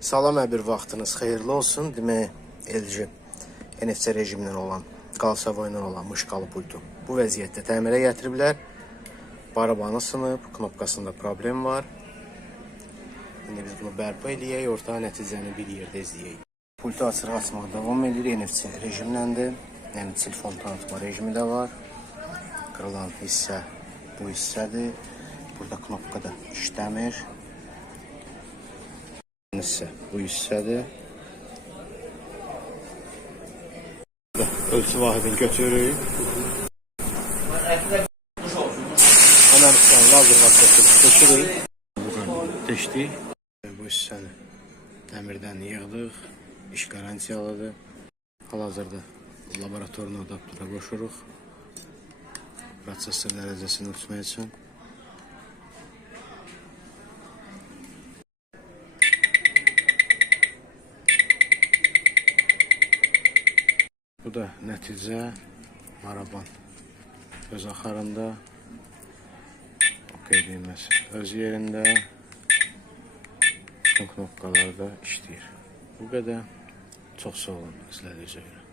Salam, bir vaxtınız xeyirli olsun. Demək, LG NFC rejimindən olan, qalsavo ilə olan mışqalı pultu bu vəziyyətdə təmirə gətiriblər. Barabanı sınıb, knopkasında problem var. İndi biz bunu bərpa eləyək, orta nəticəni bir yerdə izləyək. Pultu açırıq, açmağa davam edir. NFC rejimləndir. Yəni telefon tanıtma rejimi də var. Qırılan hissə bu hissədir. Burada knopka da işləmir. Hissə bu hissədir. Ölçü vahidini götürürük. Hemen lazer vasıtasıyla götürürük. Deşdik. Bu hissəni dəmirdən yığdıq. İş qarantiyalıdır. Hal-hazırda laboratorun adaptera qoşuruq. Prosesor dərəcəsini ölçmək üçün. Bu da nəticə. Maraban öz axarında. OK düyməsi öz yerində. Bütün knopkalar da işləyir. Bu qədər. Çox sağ olun izlədiyinizə görə.